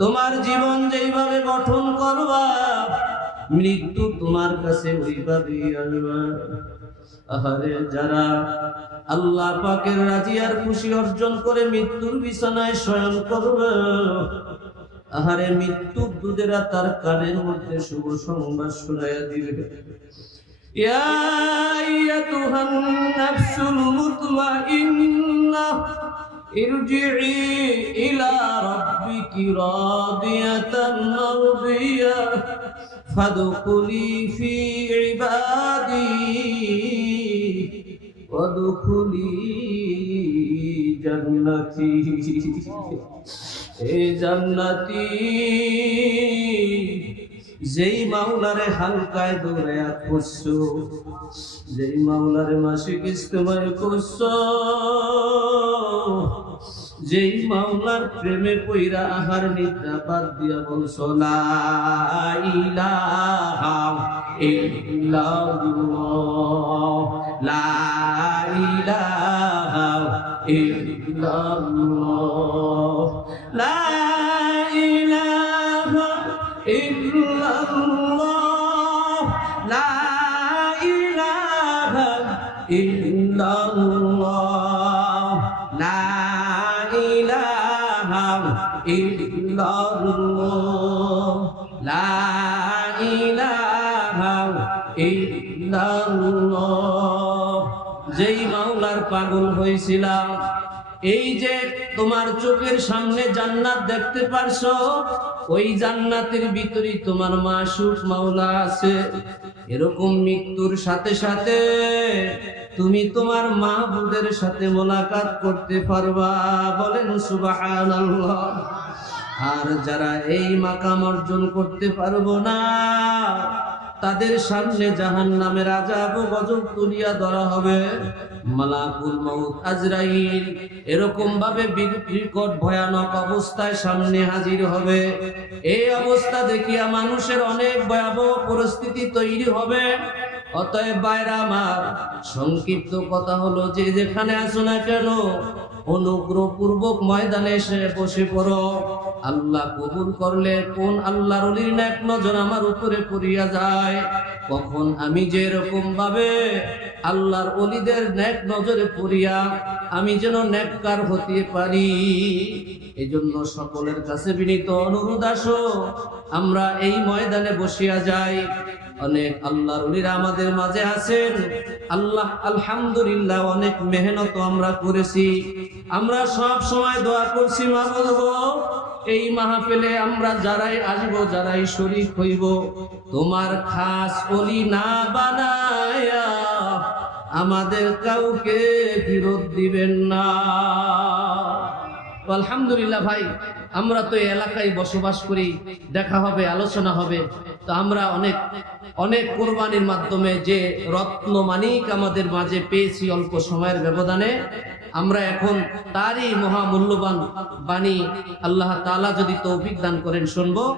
তোমার জীবন যেইভাবে গঠন করবা, মৃত্যু তোমার কাছে ওইভাবেই আসবে। আহারে, যারা আল্লাহ পাকের রাজি আর খুশি অর্জন করে মৃত্যুর বিছানায় শয়ন করবে, আহারে, মৃত্যুর দূতেরা তার কানের মধ্যে শুভ সংবাদ শোনাইয়া দিবে। ইয়া আইয়াতুহান নাফসুল মুতমাইন্নাহ ইরজিই ইলা রাব্বিকি রাদিয়াতান মারদিয়াহ ফাদখুলি ফি ইবাদি ওয়াদখুলি জান্নাতি। এ জান্নাতি, যেই মাওলারে হালকায় দৌড়ায়া করছো, যেই মাওলারে মাসিক ইস্তেমাল করছো, যেই মাওলার প্রেমে পইরা আহার নিদ্রা বাদ দিয়া বলছো লা ইলাহা ইল্লাল্লাহ, লা ইলাহা ইল্লাল্লাহ, লা ইলাহা ইল্লাল্লাহ, লা ইলাহা ইল্লাল্লাহ, লা ইলাহা ইল্লাল্লাহ, লা ইলাহা ইল্লাল্লাহ। যেই মাওলার পাগল হয়েছিলাম, এই যে তোমার চোখের সামনে জান্নাত দেখতে পারছো, ওই জান্নাতের ভিতরে তোমার মাসুক মাওলা আছে। এরকম মৃত্যুর সাথে সাথে তুমি তোমার মাহবুবের সাথে মোলাকাত করতে পারবা। বলেন সুবহানাল্লাহ। আর যারা এই মাকাম অর্জন করতে পারবো না, তাদের সামনে জাহান্নামের আযাব ও গজব তুলিয়া ধরা হবে। মালাকুল মউত আজরাইল এরকম ভাবে বিকট ভয়ানক অবস্থায় সামনে হাজির হবে। এই অবস্থা দেখিয়া মানুষের অনেক ভয়াবহ পরিস্থিতি তৈরি হবে। অতএব ভাইরা আমার, সংক্ষিপ্ত কথা হলো, যে যেখানে আছো না কেন, অনুগ্রহপূর্বক ময়দানে এসে বসে পড়ো। আল্লাহ কবুল করলে কোন আল্লাহর ওলির নেক নজর আমার উপরে পড়িয়া যায়। কখন আমি যে এরকম ভাবে আল্লাহর ওলিদের নেক নজরে পড়িয়া আমি যেন নেককার হতে পারি। এজন্য সকলের কাছে বিনীত অনুরোধ, আসো আমরা এই ময়দানে বসিয়া যাই। অনেক আল্লাহর ওলিরা আমাদের মাঝে আছেন। আল্লাহ আলহামদুলিল্লাহ, অনেক মেহনত আমরা করেছি। আমরা সব সময় দোয়া করছি, মাগো এই মাহফিলে আমরা যারাই আসবো, যারাই শরীক হইব, তোমার খাস ওলি না বানায়া আমাদের কাউকে ফিরত দিবেন না। আলহামদুলিল্লাহ ভাই, আমরা তো এই এলাকায় বসবাস করি, দেখা হবে, আলোচনা হবে। তো আমরা অনেক অনেক কোরবানির মাধ্যমে যে রত্ন মানিক আমাদের মাঝে পেয়েছি অল্প সময়ের ব্যবধানে, আমরা এখন তারই মহামূল্যবান বাণী আল্লাহ তাআলা যদি তৌফিক দান করেন শুনবো।